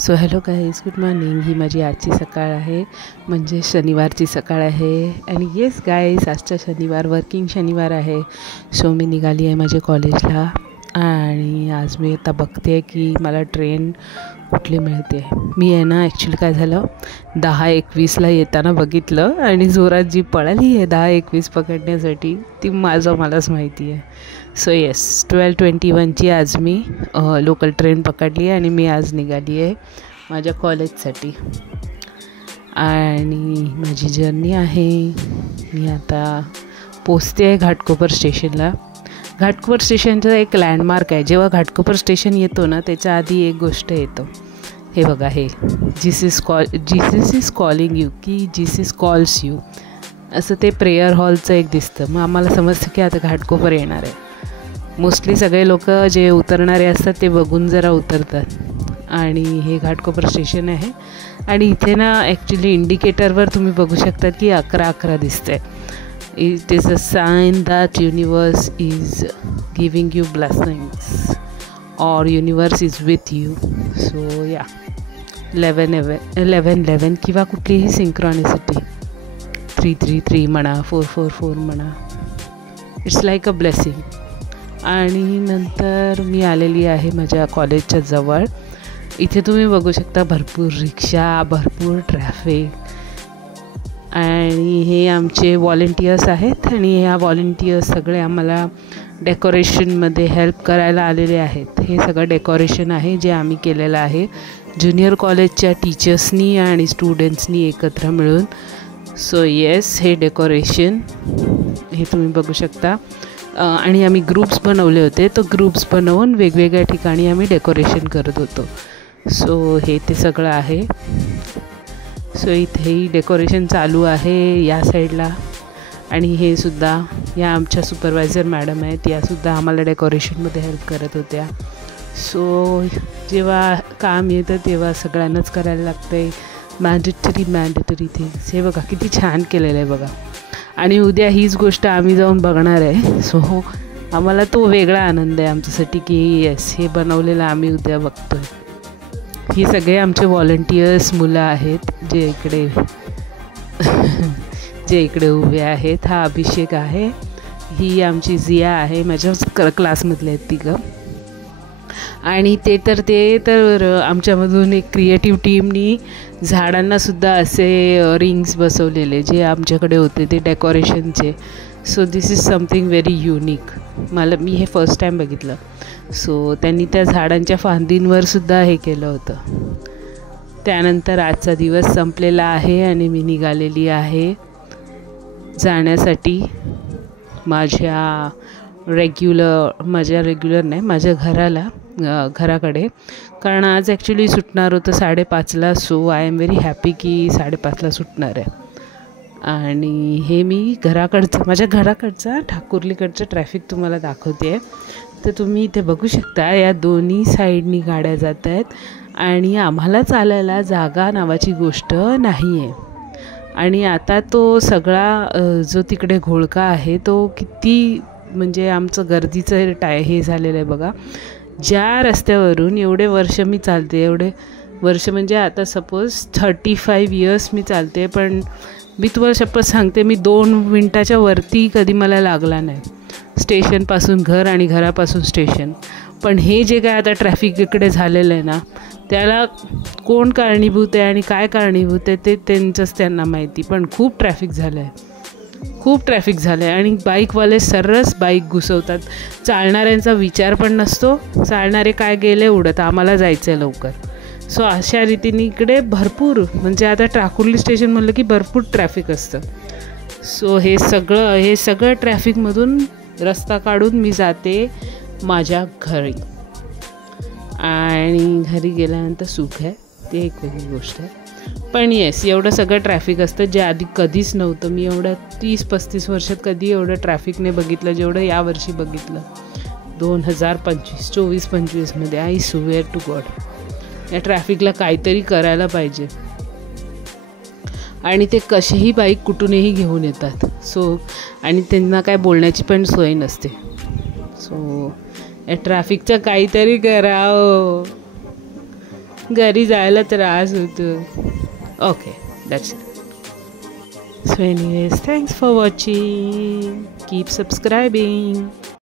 So hello guys, good morning. ही माझी आजची सकाळ आहे, म्हणजे शनिवारची सकाळ आहे. आणि येस गाईज, आजचा शनिवार वर्किंग शनिवार आहे. सो मी निघाली आहे माझ्या कॉलेजला. आणि आज मी आता बघते की मला ट्रेन कुठली मिळते. मी आहे ना, ॲक्च्युली काय झालं, 10:21ला येताना बघितलं आणि जोरात जी पळाली आहे 10:21 पकडण्यासाठी ती मलाच माहिती आहे. सो येस, 12:21ची आज मी लोकल ट्रेन पकडली आहे आणि मी आज निघाली आहे माझ्या कॉलेजसाठी. आणि माझी जर्नी आहे, मी आता पोचते आहे घाटकोपर स्टेशनला. घाटकोपर स्टेशनचं एक लँडमार्क आहे. जेव्हा घाटकोपर स्टेशन येतो ना, त्याच्या आधी एक गोष्ट येतो. हे बघा, हे जीसस इज कॉलिंग यू, की जीसस कॉल्स यू, असं ते प्रेयर हॉलचं एक दिसतं. मग आम्हाला समजतं की आता घाटकोपर येणार आहे. मोस्टली सगळे लोक जे उतरणारे असतात ते बघून जरा उतरतात. आणि हे घाटकोपर स्टेशन आहे. आणि इथे ना ॲक्च्युली इंडिकेटरवर तुम्ही बघू शकता की 11:11 दिसतं आहे. It is a sign that universe is giving you blessings और universe is with you. So या 11:11 किंवा कुठलीही सिंक्रोनिसिटी 333 म्हणा, 444 म्हणा, इट्स लाईक अ ब्लेसिंग. आणि नंतर मी आलेली आहे माझ्या कॉलेजच्या जवळ. इथे तुम्ही बघू शकता भरपूर रिक्षा, भरपूर ट्रॅफिक. आणि हे आमचे व्हॉलेंटियर्स आहेत आणि ह्या व्हॉलेंटियर्स सगळे आम्हाला डेकोरेशनमध्ये हेल्प करायला आलेले आहेत. हे सगळं डेकोरेशन आहे जे आम्ही केलेलं आहे ज्युनियर कॉलेजच्या टीचर्सनी आणि स्टुडंट्सनी एकत्र मिळून. सो येस, हे डेकोरेशन हे तुम्ही बघू शकता. आणि आम्ही ग्रुप्स बनवले होते, तर ग्रुप्स बनवून वेगवेगळ्या ठिकाणी आम्ही डेकोरेशन करत होतो. सो हे ते सगळं आहे. सो इथेही डेकोरेशन चालू आहे या साईडला. आणि हे सुद्धा या आमच्या सुपरवायझर मॅडम आहेत, यासुद्धा आम्हाला डेकोरेशनमध्ये हेल्प करत होत्या. सो जेव्हा काम येतं तेव्हा सगळ्यांनाच करायला लागतं आहे. Mandatory things. हे बघा किती छान केलेलं आहे बघा. आणि उद्या हीच गोष्ट आम्ही जाऊन बघणार आहे. सो आम्हाला तो वेगळा आनंद आहे आमच्यासाठी की येस, हे बनवलेलं आम्ही उद्या बघतो आहे. ही सगळे आमचे व्हॉलंटियर्स मुलं आहेत जे इकडे उभे आहेत. हा अभिषेक आहे, ही आमची जिया आहे, माझ्या क्लासमधले आहेत तिघं. आणि ते तर आमच्यामधून एक क्रिएटिव्ह टीमनी झाडांनासुद्धा असे रिंग्स बसवलेले जे आमच्याकडे होते ते डेकोरेशनचे. So this is something very unique. मी हे फर्स्ट टाईम बघितलं. सो त्यांनी त्या झाडांच्या फांदींवरसुद्धा हे केलं होतं. त्यानंतर आजचा दिवस संपलेला आहे आणि मी निघालेली आहे जाण्यासाठी माझ्या घराकडे. कारण आज ॲक्च्युली सुटणार होतं 5:30ला. So I am very happy की 5:30ला सुटणार आहे. आणि हे मी माझ्या घराकडचा ठाकुर्लीकडचं ट्रॅफिक तुम्हाला दाखवते आहे. तर तुम्ही इथे बघू शकता या दोन्ही साईडनी गाड्या जात आहेत आणि आम्हाला चालायला जागा नावाची गोष्ट नाही आहे. आणि आता तो सगळा जो तिकडे घोळका आहे तो किती म्हणजे आमचं गर्दीचं हे झालेलं आहे बघा. ज्या रस्त्यावरून एवढे वर्ष मी चालते, एवढे वर्ष म्हणजे आता सपोज 35 इयर्स मी चालते, पण मी तुम्हाला शपथ सांगते मी 2 मिनटाच्या वरती कधी मला लागला नाही. स्टेशनपासून घर आणि घरापासून स्टेशन. पण हे जे काय आता ट्रॅफिक इकडे झालेलं आहे ना, त्याला कोण कारणीभूत आहे आणि काय कारणीभूत आहे ते त्यांना माहिती. पण खूप ट्रॅफिक झालं आहे आणि बाईकवाले सर्रास बाईक घुसवतात. चालणाऱ्यांचा विचार पण नसतो, चालणारे काय गेले उडत, आम्हाला जायचं आहे लवकर. सो अशा रीतीने इकडे भरपूर, म्हणजे आता ठाकुर्ली स्टेशन म्हणलं की भरपूर ट्रॅफिक असतं. सो हे सगळं ट्रॅफिकमधून रस्ता काढून मी जाते माझ्या घरी. आणि घरी गेल्यानंतर सुख आहे, ते एक वेगळी गोष्ट आहे. पण येस, एवढं सगळं ट्रॅफिक असतं जे आधी कधीच नव्हतं. मी एवढं 30-35 वर्षात कधी एवढं ट्रॅफिकने बघितलं जेवढं यावर्षी बघितलं 2024-25मध्ये. आय स्वेअर टू गॉड, या ट्रॅफिकला काहीतरी करायला पाहिजे. आणि ते कसेही बाईक कुठूनही घेऊन येतात. सो आणि त्यांना काय बोलण्याची पण सोय नसते. सो या ट्रॅफिकचं काहीतरी करावं. घरी जायला त्रास होतो. Okay, that's it. So anyways, thanks for watching. Keep subscribing.